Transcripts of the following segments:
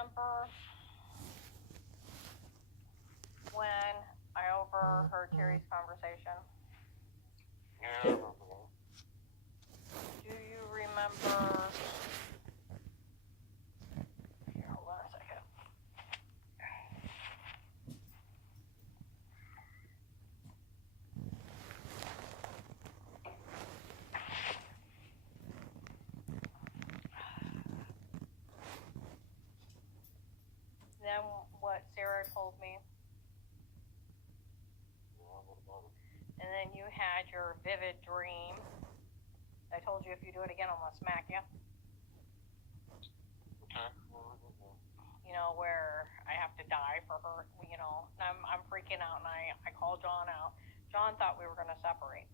remember when I overheard Terry's conversation? Yeah, I remember that. Do you remember? Here, hold on a second. Then what Sarah told me, Yeah, what about it? and then you had your vivid dream. I told you if you do it again, I'm gonna smack you. Okay. You know, where I have to die for her, you know, and I'm freaking out, and I called John out. John thought we were gonna separate.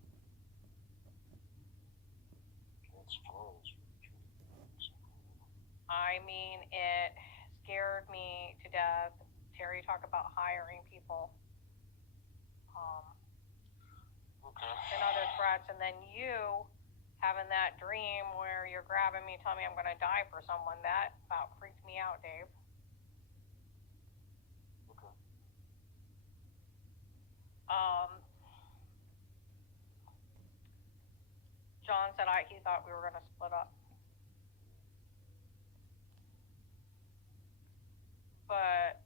That's fine. I mean, it scared me to death. Terry talked about hiring people, Okay. and other threats, and then you having that dream where you're grabbing me, telling me I'm gonna die for someone. That about freaked me out, Dave. Okay. John said he thought we were gonna split up. But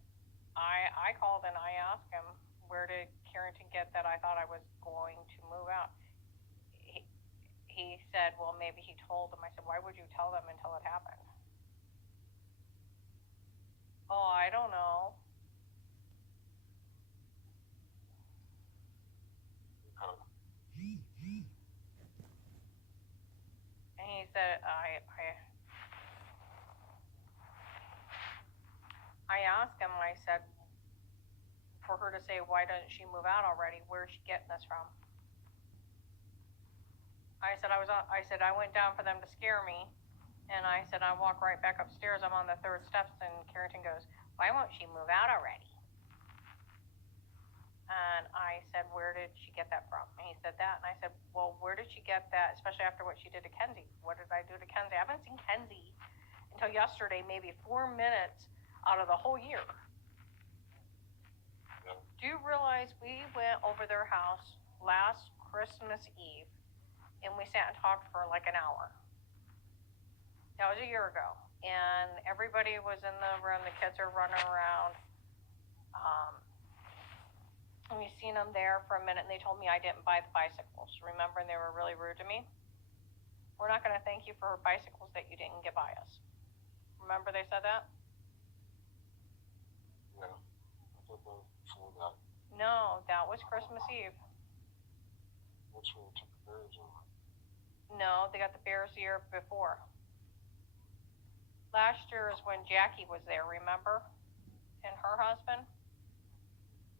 I called and I asked him, where did Carrington get that I thought I was going to move out? He said, well, maybe he told them. I said, why would you tell them until it happened? Oh, I don't know. Okay. And he said, I asked him, I said, for her to say, why doesn't she move out already? Where's she getting this from? I said, I went down for them to scare me. And I said, I walk right back upstairs. I'm on the 3rd steps. And Carrington goes, why won't she move out already? And I said, where did she get that from? And he said that. And I said, well, where did she get that, especially after what she did to Kenzie? What did I do to Kenzie? I haven't seen Kenzie until yesterday, maybe 4 minutes out of the whole year. Yeah. Do you realize we went over their house last Christmas Eve, and we sat and talked for like an hour? That was a year ago. And everybody was in the room. The kids are running around. And we seen them there for a minute, and they told me I didn't buy the bicycles. Remember, and they were really rude to me? We're not going to thank you for bicycles that you didn't get by us. Remember they said that? Yeah. I thought that was before that. No, that was Christmas Eve. That's when we took the Bears over. No, they got the Bears the year before. Last year is when Jackie was there, remember? And her husband?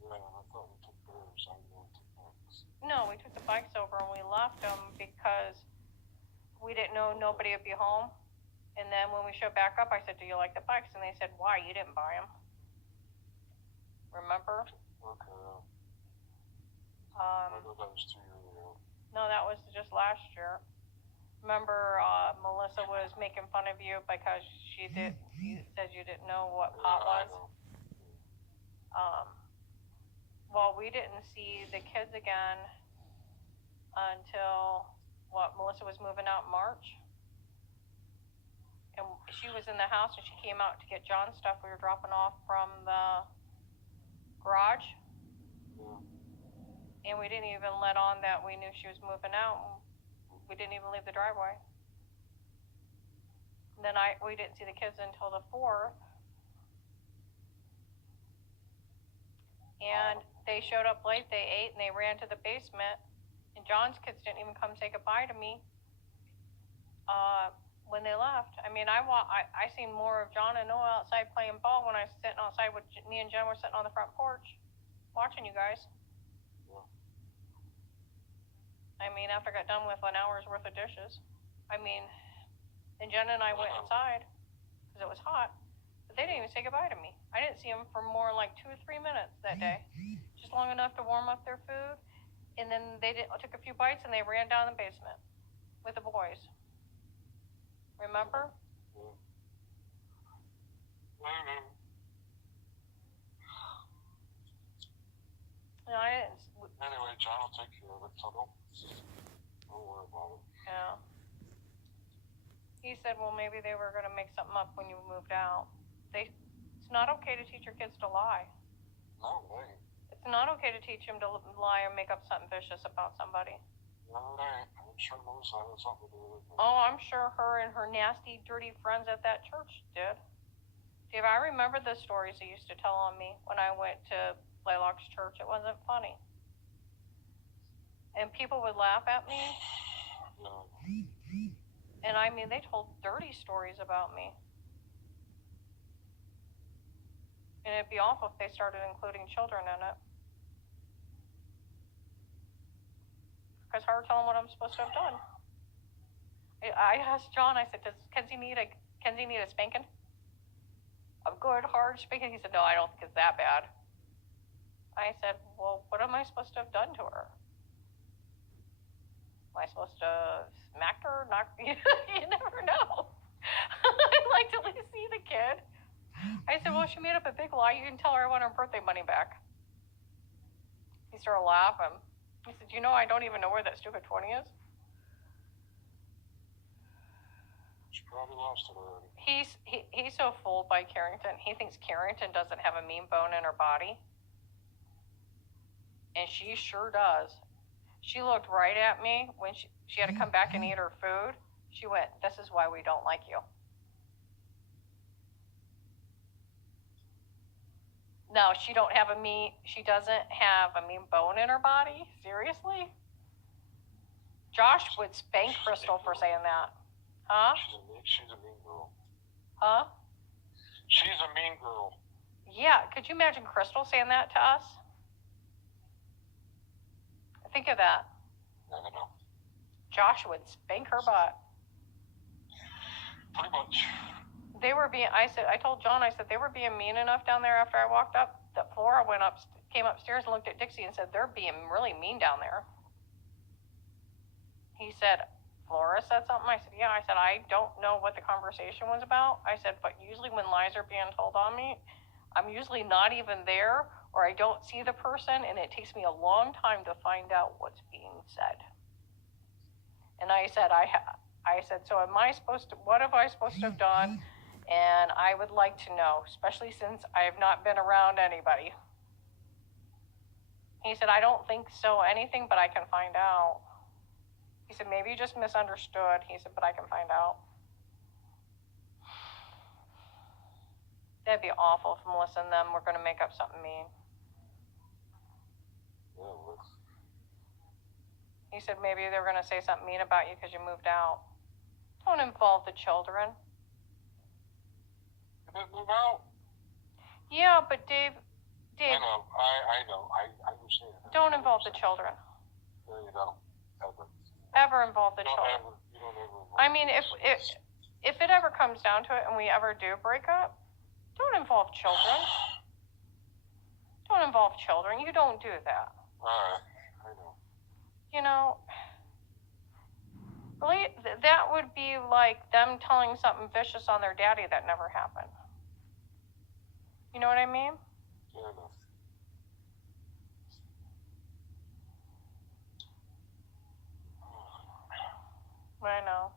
Yeah, I thought we took Bears. I didn't know we took bikes. No, we took the bikes over and we left them because we didn't know nobody would be home. And then when we showed back up, I said, do you like the bikes? And they said, why? You didn't buy them. Remember? Okay, I thought that was 2 years ago. No, that was just last year. Remember, Melissa was making fun of you because you said you didn't know what pot was? Well, we didn't see the kids again until, Melissa was moving out in March. And she was in the house and she came out to get John's stuff we were dropping off from the garage. Yeah. And we didn't even let on that we knew she was moving out. We didn't even leave the driveway. And then we didn't see the kids until the 4th. And they showed up late, they ate, and they ran to the basement. And John's kids didn't even come say goodbye to me when they left. I mean, I seen more of John and Noah outside playing ball when I was sitting outside with me and Jen were sitting on the front porch watching you guys. Yeah. I mean, after I got done with an hour's worth of dishes. I mean, and Jen and I went inside because it was hot. But they didn't even say goodbye to me. I didn't see them for more like 2 or 3 minutes that day. Just long enough to warm up their food. And then they took a few bites and they ran down the basement with the boys. Remember? Yeah. I don't know. I'll take care of it, so don't worry about it. Yeah. He said, well, maybe they were going to make something up when you moved out. It's not okay to teach your kids to lie. No way. It's not okay to teach them to lie or make up something vicious about somebody. No, it ain't. I'm sure Melissa had something to do with it. Oh, I'm sure her and her nasty, dirty friends at that church did. Dave, I remember the stories they used to tell on me when I went to Blaylock's church. It wasn't funny. And people would laugh at me. No. And I mean, they told dirty stories about me. And it'd be awful if they started including children in it. Because hard telling what I'm supposed to have done. I asked John, I said, does Kenzie need a spanking? A good hard spanking? He said, no, I don't think it's that bad. I said, well, what am I supposed to have done to her? Am I supposed to smack her? Knock? You never know. I'd like to at least see the kid. I said, well, she made up a big lie. You can tell her I want her birthday money back. He started laughing. He said, you know, I don't even know where that stupid 20 is. She probably lost it already. He's so fooled by Carrington. He thinks Carrington doesn't have a mean bone in her body. And she sure does. She looked right at me when she had to come back and eat her food. She went, this is why we don't like you. No, she doesn't have a mean bone in her body? Seriously? Josh would spank Crystal for saying that. Huh? She's a mean girl. Huh? She's a mean girl. Yeah, could you imagine Crystal saying that to us? Think of that. I don't know. Josh would spank her butt. Pretty much. I told John, I said, they were being mean enough down there after I walked up that Flora came upstairs and looked at Dixie and said, they're being really mean down there. He said, Flora said something? I said, yeah. I said, I don't know what the conversation was about. I said, but usually when lies are being told on me, I'm usually not even there, or I don't see the person, and it takes me a long time to find out what's being said. And I said, so what am I supposed to have done? And I would like to know, especially since I have not been around anybody. He said, I don't think so anything, but I can find out. He said, maybe you just misunderstood. He said, but I can find out. That'd be awful if Melissa and them were going to make up something mean. Yeah, He said maybe they were going to say something mean about you because you moved out. Don't involve the children. You didn't move out? Yeah, but Dave. I know. I know. I understand. Don't involve the children. There you go. Ever involve the children. You don't ever involve I mean, if it ever comes down to it and we ever do break up, don't involve children. Don't involve children. You don't do that. Alright. I know. You know, really, that would be like them telling something vicious on their daddy that never happened. You know what I mean? Yeah, I know. I know.